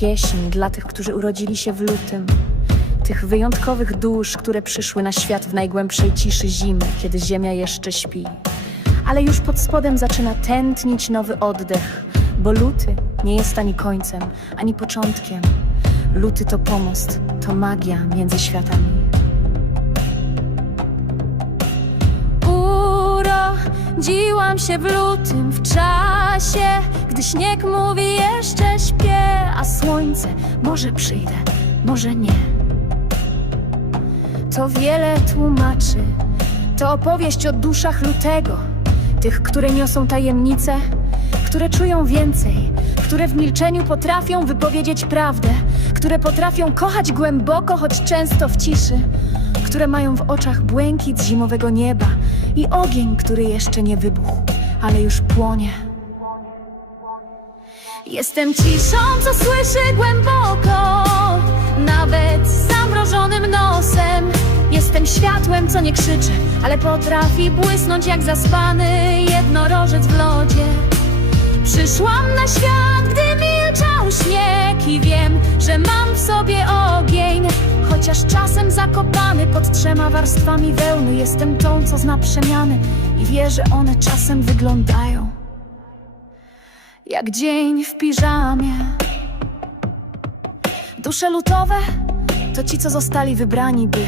pieśń dla tych, którzy urodzili się w lutym. Tych wyjątkowych dusz, które przyszły na świat w najgłębszej ciszy zimy, kiedy ziemia jeszcze śpi. Ale już pod spodem zaczyna tętnić nowy oddech, bo luty nie jest ani końcem, ani początkiem. Luty to pomost, to magia między światami. Urodziłam się w lutym w czasie, gdy śnieg mówi jeszcze śpię, a słońce może przyjdę, może nie. To wiele tłumaczy, to opowieść o duszach lutego, tych, które niosą tajemnice, które czują więcej, które w milczeniu potrafią wypowiedzieć prawdę, które potrafią kochać głęboko, choć często w ciszy, które mają w oczach błękit zimowego nieba i ogień, który jeszcze nie wybuchł, ale już płonie. Jestem ciszą, co słyszy głęboko, nawet zamrożonym nosem. Jestem światłem, co nie krzyczy, ale potrafi błysnąć jak zaspany jednorożec w lodzie. Przyszłam na świat, gdy milczał śnieg i wiem, że mam w sobie ogień. Chociaż czasem zakopany pod trzema warstwami wełny, jestem tą, co zna przemiany i wie, że one czasem wyglądają jak dzień w piżamie. Dusze lutowe to ci, co zostali wybrani, by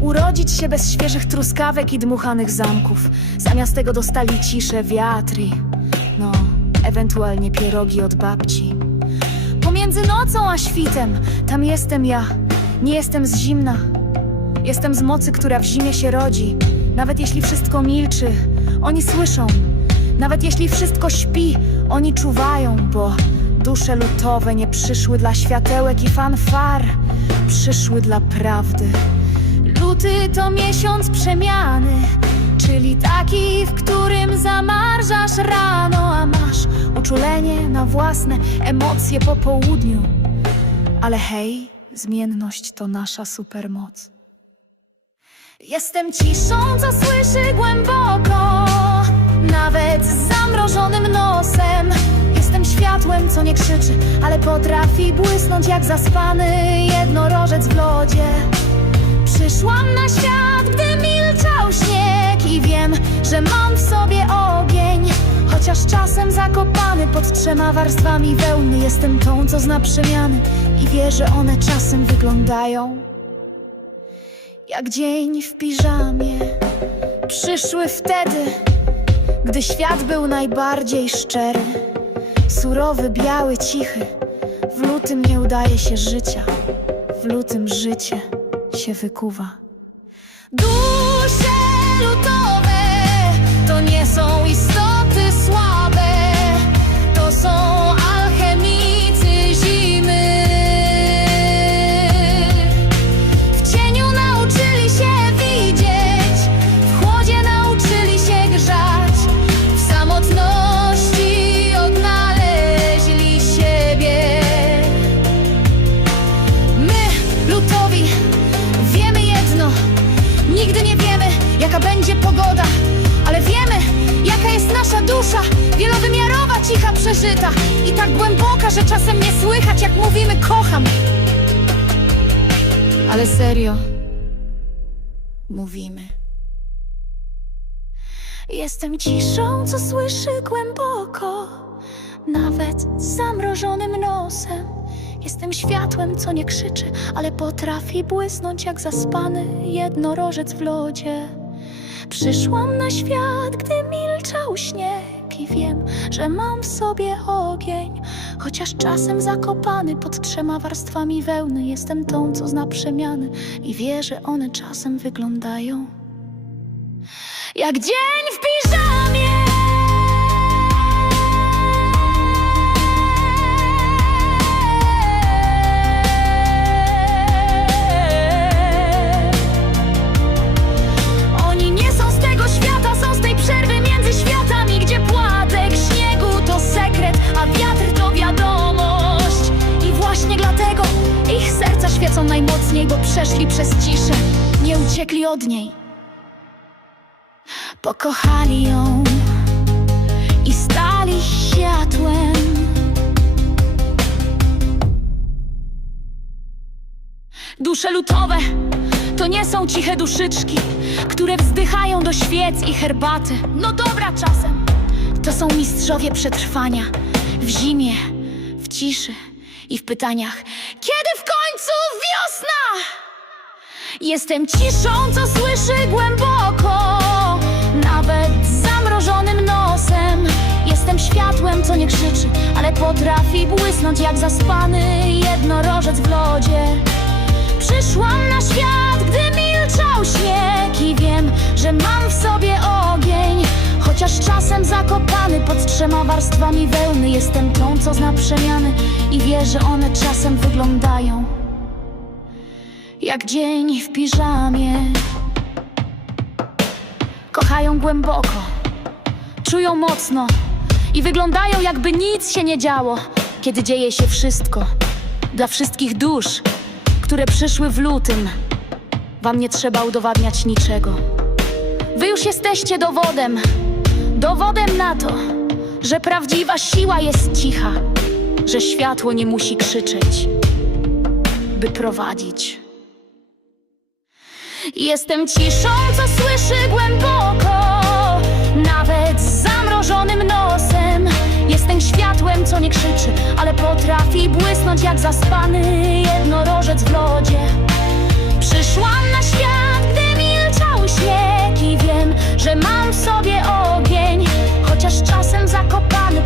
urodzić się bez świeżych truskawek i dmuchanych zamków. Zamiast tego dostali ciszę, wiatry, no, ewentualnie pierogi od babci. Pomiędzy nocą a świtem, tam jestem ja. Nie jestem z zimna. Jestem z mocy, która w zimie się rodzi. Nawet jeśli wszystko milczy, oni słyszą. Nawet jeśli wszystko śpi, oni czuwają, bo dusze lutowe nie przyszły dla światełek i fanfar, przyszły dla prawdy. Luty to miesiąc przemiany, czyli taki, w którym zamarzasz rano, a masz uczulenie na własne emocje po południu. Ale hej, zmienność to nasza supermoc. Jestem ciszą, co słyszy głęboko, nawet z zamrożonym nosem. Jestem światłem, co nie krzyczy, ale potrafi błysnąć jak zaspany jednorożec w lodzie. Przyszłam na świat, gdy milczał śnieg i wiem, że mam w sobie. Chociaż czasem zakopany pod trzema warstwami wełny, jestem tą, co zna przemiany i wie, że one czasem wyglądają jak dzień w piżamie. Przyszły wtedy, gdy świat był najbardziej szczery, surowy, biały, cichy. W lutym nie udaje się życia, w lutym życie się wykuwa. Dusze nasza wielowymiarowa, cicha, przeżyta i tak głęboka, że czasem nie słychać, jak mówimy kocham. Ale serio, mówimy. Jestem ciszą, co słyszy głęboko, nawet zamrożonym nosem. Jestem światłem, co nie krzyczy, ale potrafi błysnąć jak zaspany jednorożec w lodzie. Przyszłam na świat, gdy milczał śnieg i wiem, że mam w sobie ogień. Chociaż czasem zakopany pod trzema warstwami wełny, jestem tą, co zna przemiany i wie, że one czasem wyglądają jak dzień w piżamie. Bo przeszli przez ciszę, nie uciekli od niej. Pokochali ją i stali światłem. Dusze lutowe to nie są ciche duszyczki, które wzdychają do świec i herbaty. No dobra czasem. To są mistrzowie przetrwania w zimie, w ciszy i w pytaniach: Kiedy w końcu wiosna? Jestem ciszą, co słyszy głęboko, nawet zamrożonym nosem. Jestem światłem, co nie krzyczy, ale potrafi błysnąć jak zaspany jednorożec trzema warstwami wełny, jestem tą, co zna przemiany i wie, że one czasem wyglądają jak dzień w piżamie. Kochają głęboko, czują mocno i wyglądają, jakby nic się nie działo, kiedy dzieje się wszystko. Dla wszystkich dusz, które przyszły w lutym, wam nie trzeba udowadniać niczego. Wy już jesteście dowodem, dowodem na to, że prawdziwa siła jest cicha, że światło nie musi krzyczeć, by prowadzić. Jestem ciszą, co słyszy głęboko, nawet z zamrożonym nosem. Jestem światłem, co nie krzyczy, ale potrafi błysnąć jak zaspany jednorożec w lodzie.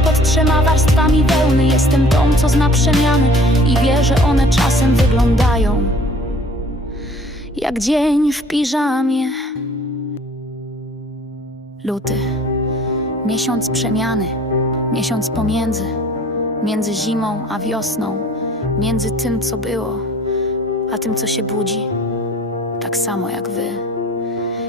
Pod trzema warstwami wełny, jestem tą, co zna przemiany i wie, że one czasem wyglądają jak dzień w piżamie. Luty, miesiąc przemiany, miesiąc pomiędzy, między zimą a wiosną, między tym, co było, a tym, co się budzi, tak samo jak wy.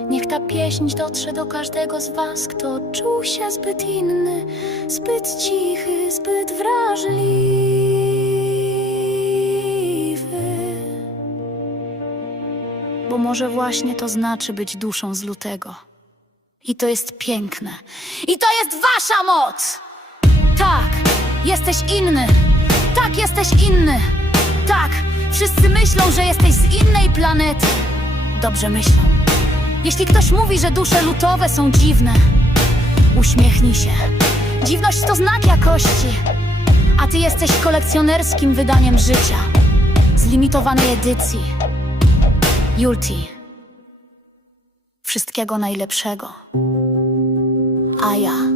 Niech ta pieśń dotrze do każdego z was, kto czuł się zbyt inny, zbyt cichy, zbyt wrażliwy bo może właśnie to znaczy być duszą z lutego. I to jest piękne. I to jest wasza moc! Tak, jesteś inny. Tak, jesteś inny. Tak, wszyscy myślą, że jesteś z innej planety. Dobrze myślą. Jeśli ktoś mówi, że dusze lutowe są dziwne, uśmiechnij się. Dziwność to znak jakości, a ty jesteś kolekcjonerskim wydaniem życia z limitowanej edycji. Julti. Wszystkiego najlepszego. A ja